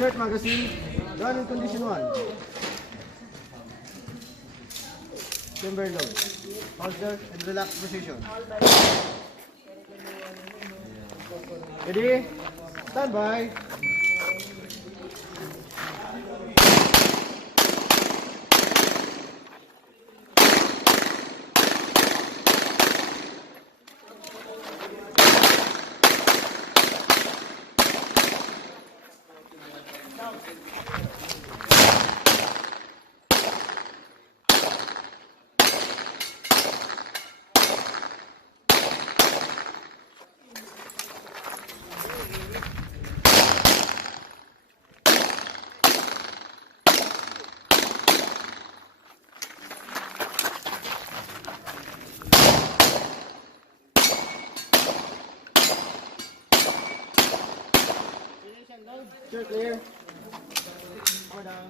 Insert magazine. Gun in condition 1. Chamber load. Holster and relax position. Ready? Stand by. Clear.